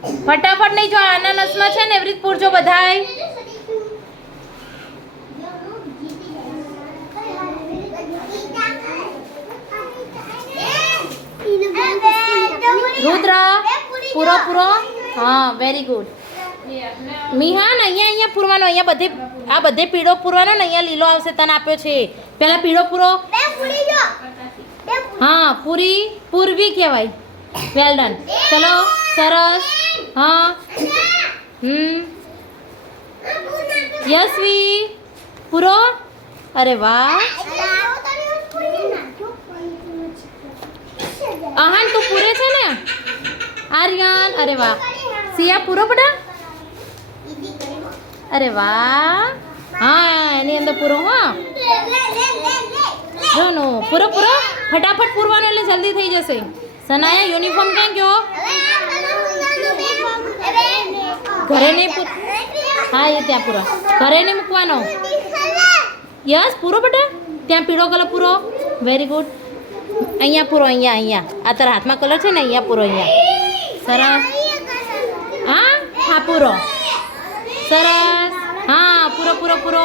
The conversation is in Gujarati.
ફટાફટ નહીં જો અનાનસમાં છે ને, એવી રીત પૂરજો બધાય. રુદ્ર, પૂરો પૂરો. હા વેરી ગુડ મિહાન અહીંયા અહીંયા પૂરવાનો, અહીંયા બધે, આ બધે પીળો પૂરવાનો ને અહીંયા લીલો આવશે, તને આપ્યો છે. પેલા પીળો પૂરો. હા, પૂરી, પૂર્વી કહેવાય. વેલ ડન ચલો. સરસ હા હમ યશવી પૂરો અરે વાહ આહાન તું પૂરે છે ને આર્યન અરે વાહ સિયા પૂરો બટા અરે વાહ હા એની અંદર પૂરો હા જો નો પૂરો પૂરો ફટાફટ પૂરવાનો એટલે જલ્દી થઈ જશે સનાયા યુનિફોર્મ ક્યાં ગયો ઘરે નહીં હા, એ ત્યાં પૂરો. ઘરે નહીં મૂકવાનો? યસ, પૂરો બેટા. ત્યાં પીળો કલર પૂરો. વેરી ગુડ અહીંયા પૂરો, અહીંયા અહીંયા. આ તારા હાથમાં કલર છે ને, અહીંયા પૂરો, અહીંયા. સરસ. હા હા, પૂરો. સરસ. હા, પૂરો પૂરો પૂરો.